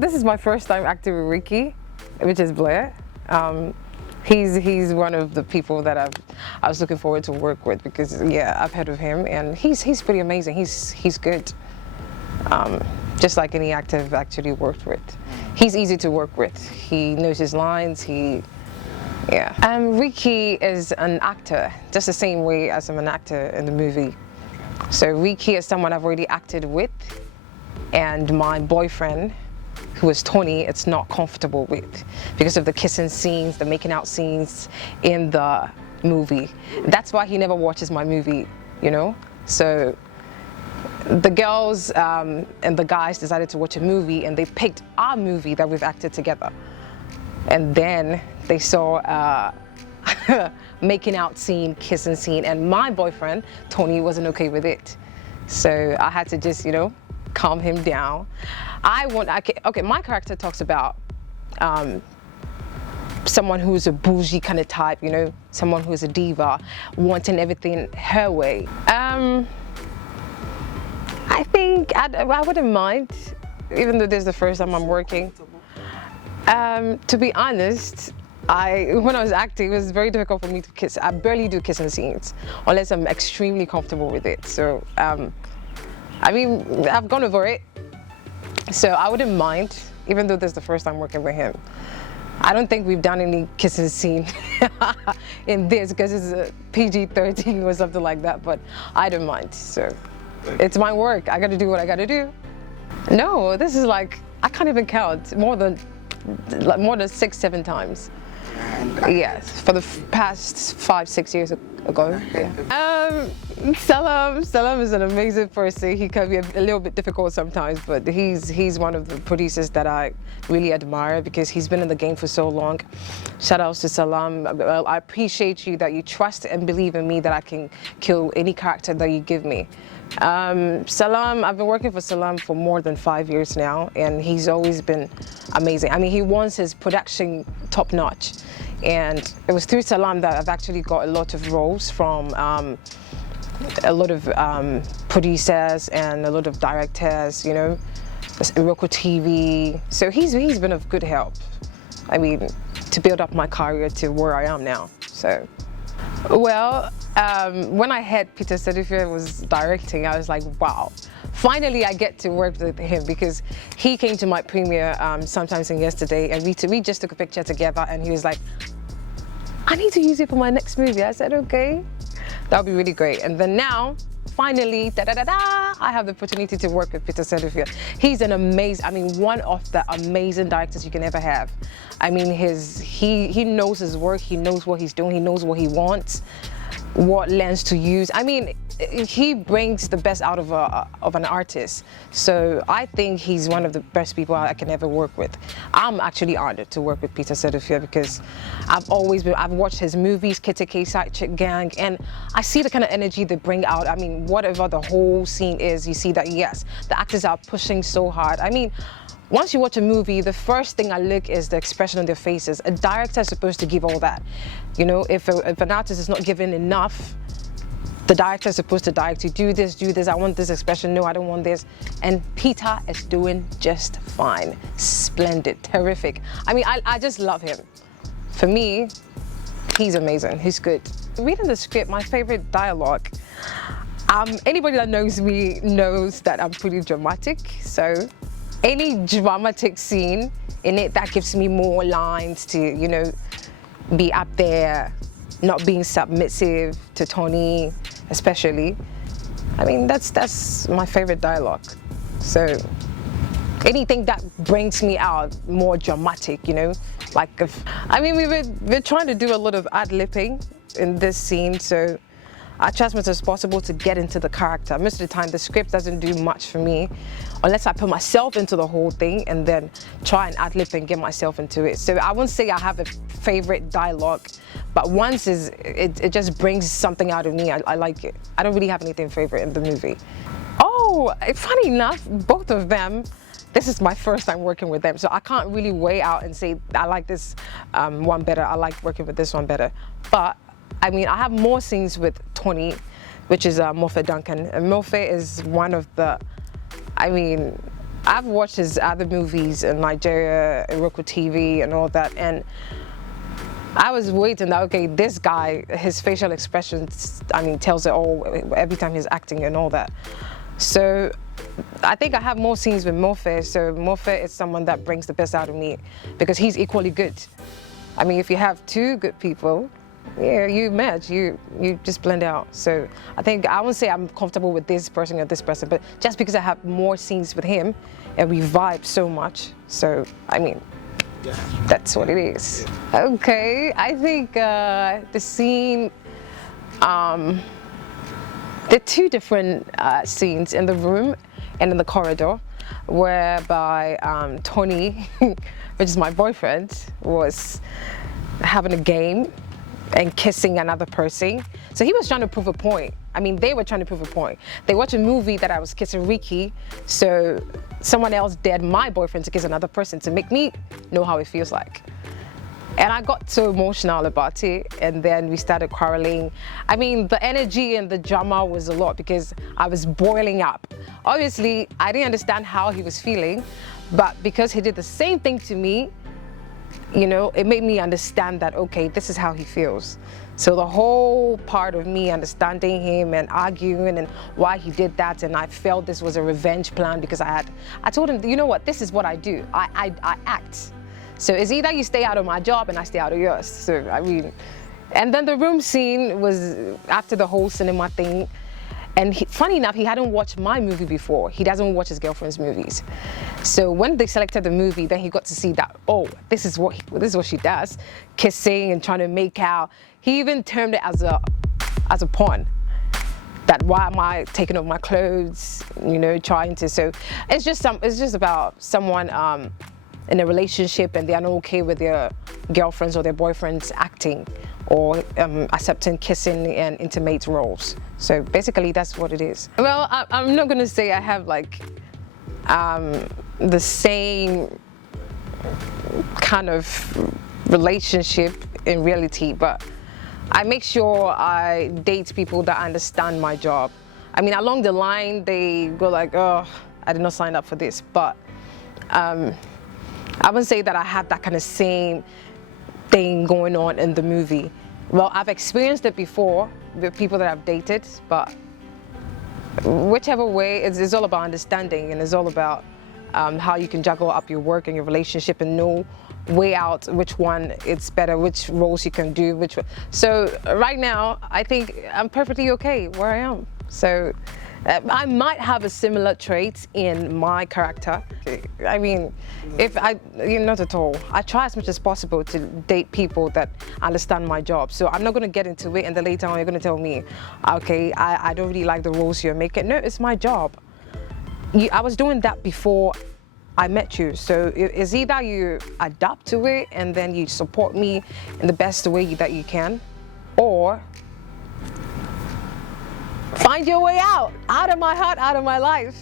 This is my first time acting with Ricky, which is Blair. He's one of the people that I was looking forward to work with because yeah, I've heard of him and he's pretty amazing. He's good. Just like any actor I've actually worked with. He's easy to work with. He knows his lines. Ricky is an actor, just the same way as I'm an actor in the movie. So Ricky is someone I've already acted with, and my boyfriend, who is Tony, it's not comfortable with because of the kissing scenes, the making out scenes in the movie. That's why he never watches my movie, you know? So the girls and the guys decided to watch a movie and they picked our movie that we've acted together. And then they saw making out scene, kissing scene, and my boyfriend, Tony, wasn't okay with it. So I had to just, you know, calm him down. Okay, my character talks about someone who's a bougie kind of type, you know, someone who's a diva, wanting everything her way. I think I wouldn't mind, even though this is the first time I'm working. To be honest, when I was acting, it was very difficult for me to kiss. I barely do kissing scenes unless I'm extremely comfortable with it. So, I mean, I've gone over it. So I wouldn't mind, even though this is the first time working with him. I don't think we've done any kissing scene in this because it's a PG-13 or something like that, but I don't mind. So it's my work. I got to do what I got to do. No, this is like, I can't even count, more than 6-7 times. Yes, for the past 5-6 years ago. Yeah. Salam is an amazing person. He can be a little bit difficult sometimes, but he's one of the producers that I really admire because he's been in the game for so long. Shout outs to Salam. I appreciate you that you trust and believe in me that I can kill any character that you give me. Salam, I've been working for Salam for more than 5 years now, and he's always been amazing. I mean, he wants his production top notch, and it was through Salam that I've actually got a lot of roles from a lot of producers and a lot of directors, you know, Roku TV. So he's been of good help. I mean, to build up my career to where I am now. So, well, when I heard Peter Sedifia was directing, I was like, wow, finally I get to work with him because he came to my premiere sometimes in yesterday and we just took a picture together and he was like, I need to use it for my next movie. I said, okay, that would be really great. And then now, finally, I have the opportunity to work with Peter Sedifia. He's an amazing, I mean, one of the amazing directors you can ever have. I mean, he knows his work, he knows what he's doing, he knows what he wants, what lens to use. I mean, he brings the best out of an artist. So I think he's one of the best people I can ever work with. I'm actually honored to work with Peter Sedifia because I've watched his movies, Kitty K, Side Chick Gang, and I see the kind of energy they bring out. I mean, whatever the whole scene is, you see that, yes, the actors are pushing so hard. I mean, once you watch a movie, the first thing I look is the expression on their faces. A director is supposed to give all that. You know, if an artist is not given enough, the director is supposed to direct you, do this, I want this expression, no, I don't want this. And Peter is doing just fine. Splendid, terrific. I mean, I just love him. For me, he's amazing, he's good. Reading the script, my favorite dialogue, anybody that knows me knows that I'm pretty dramatic, so any dramatic scene in it that gives me more lines to, you know, be up there, not being submissive to Tony, especially. I mean, that's my favorite dialogue. So anything that brings me out more dramatic, you know, like I mean, we're trying to do a lot of ad-libbing in this scene, so I try as much as possible to get into the character. Most of the time, the script doesn't do much for me unless I put myself into the whole thing and then try and ad-lib and get myself into it. So I won't say I have a favorite dialogue, but once it just brings something out of me. I like it. I don't really have anything favorite in the movie. Oh, funny enough, both of them, this is my first time working with them, so I can't really weigh out and say I like this one better, I like working with this one better. But I mean, I have more scenes with Tony, which is Mofe Duncan. And Mofe is one of the, I mean, I've watched his other movies in Nigeria, Roku TV and all that, and I was waiting that, okay, this guy, his facial expressions, I mean, tells it all every time he's acting and all that. So I think I have more scenes with Mofe, so Mofe is someone that brings the best out of me because he's equally good. I mean, if you have two good people, yeah, you match, you just blend out. So I think, I won't say I'm comfortable with this person or this person, but just because I have more scenes with him and we vibe so much. So, I mean, that's what it is. Okay, I think the scene, there are two different scenes in the room and in the corridor, whereby Tony, which is my boyfriend, was having a game and kissing another person. So he was trying to prove a point. I mean, they were trying to prove a point. They watched a movie that I was kissing Ricky, so someone else dared my boyfriend to kiss another person to make me know how it feels like. And I got so emotional about it, and then we started quarreling. I mean, the energy and the drama was a lot because I was boiling up. Obviously, I didn't understand how he was feeling, but because he did the same thing to me, you know, it made me understand that, okay, this is how he feels. So the whole part of me understanding him and arguing and why he did that, and I felt this was a revenge plan because I told him, you know what, this is what I do. I act. So it's either you stay out of my job and I stay out of yours. So, I mean, and then the room scene was after the whole cinema thing. And funny enough, he hadn't watched my movie before. He doesn't watch his girlfriend's movies. So when they selected the movie, then he got to see that, oh, this is what she does, kissing and trying to make out. He even termed it as a porn. That why am I taking off my clothes, you know, trying to. So it's just about someone in a relationship and they are not okay with their girlfriends or their boyfriends acting or accepting kissing and intimate roles. So basically that's what it is. Well, I'm not gonna say I have like the same kind of relationship in reality, but I make sure I date people that understand my job. I mean, along the line, they go like, oh, I did not sign up for this, but I wouldn't say that I have that kind of same thing going on in the movie. Well, I've experienced it before with people that I've dated, but whichever way, it's all about understanding, and it's all about how you can juggle up your work and your relationship and know weigh out which one it's better, which roles you can do, which. So right now, I think I'm perfectly okay where I am. So I might have a similar trait in my character. I mean, not at all. I try as much as possible to date people that understand my job. So I'm not going to get into it and then later on you're going to tell me, okay, I don't really like the roles you're making. No, it's my job. I was doing that before I met you. So it's either you adapt to it and then you support me in the best way that you can, or find your way out of my heart, out of my life.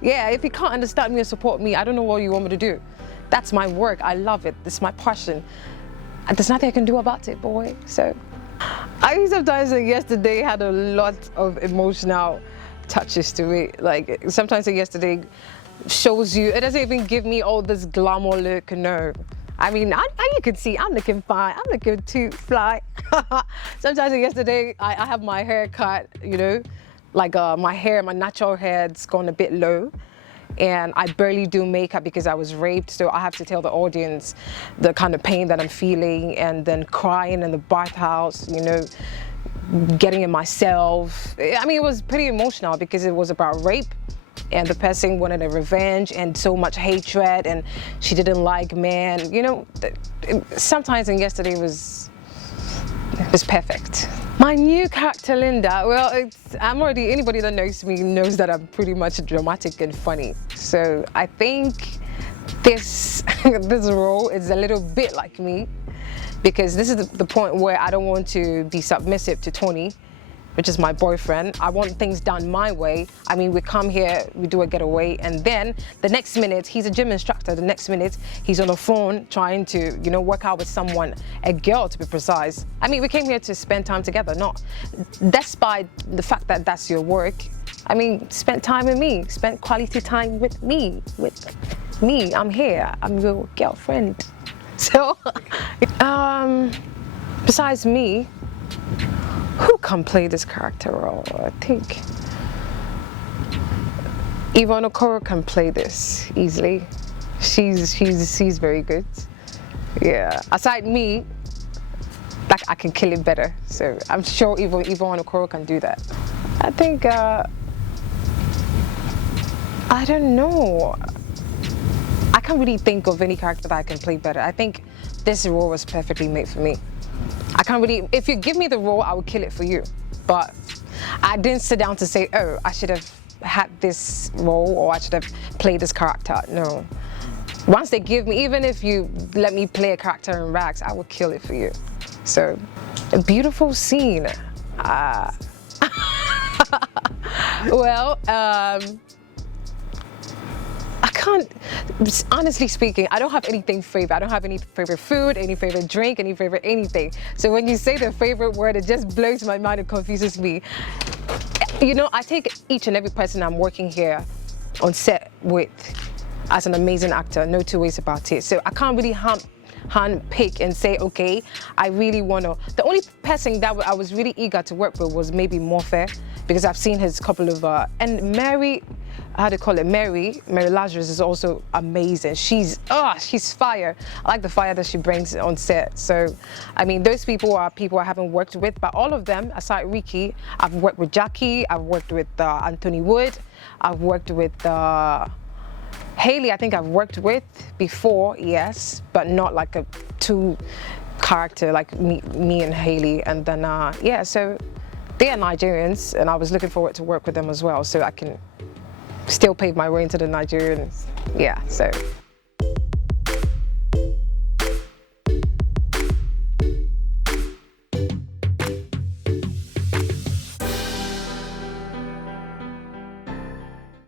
Yeah, if you can't understand me and support me, I don't know what you want me to do. That's my work. I love it. It's my passion. And there's nothing I can do about it, boy. So I sometimes say yesterday had a lot of emotional touches to it. Like sometimes yesterday shows you, it doesn't even give me all this glamour look, no. I mean, you can see I'm looking fine, I'm looking too fly. Sometimes yesterday, I have my hair cut, you know, like my natural hair, it's gone a bit low. And I barely do makeup because I was raped, so I have to tell the audience the kind of pain that I'm feeling, and then crying in the bathhouse, you know, getting in myself. I mean, it was pretty emotional because it was about rape. And the person wanted a revenge and so much hatred, and she didn't like men. You know, sometimes in yesterday was perfect. My new character, Linda, well, anybody that knows me knows that I'm pretty much dramatic and funny. So I think this role is a little bit like me, because this is the point where I don't want to be submissive to Tony, which is my boyfriend. I want things done my way. I mean, we come here, we do a getaway, and then the next minute, he's a gym instructor. The next minute, he's on the phone trying to, you know, work out with someone, a girl to be precise. I mean, we came here to spend time together, not despite the fact that that's your work. I mean, spent time with me, spent quality time with me, I'm here, I'm your girlfriend. So, besides me, who can play this character role? I think Yvonne Okoro can play this easily. She's very good. Yeah. Aside me, like I can kill it better. So I'm sure Yvonne Okoro can do that. I think I don't know. I can't really think of any character that I can play better. I think this role was perfectly made for me. I can't really, if you give me the role, I will kill it for you. But I didn't sit down to say, oh, I should have had this role or I should have played this character. No. Once they give me, even if you let me play a character in rags, I will kill it for you. So, a beautiful scene. Well, I can't, honestly speaking, I don't have anything favorite. I don't have any favorite food, any favorite drink, any favorite anything. So when you say the favorite word, it just blows my mind and confuses me. You know, I take each and every person I'm working here on set with as an amazing actor, no two ways about it. So I can't really handpick and say, okay, I really want to. The only person that I was really eager to work with was maybe Morphe, because I've seen his couple of, and Mary, how do you call it? Mary Lazarus is also amazing. She's fire. I like the fire that she brings on set. So, I mean, those people are people I haven't worked with, but all of them, aside Ricky, I've worked with Jackie, I've worked with Anthony Wood, I've worked with Haley. I think I've worked with before, yes, but not like a two character like me and Haley. And then, yeah, so they are Nigerians, and I was looking forward to work with them as well, so I can still pave my way into the Nigerians. Yeah, so.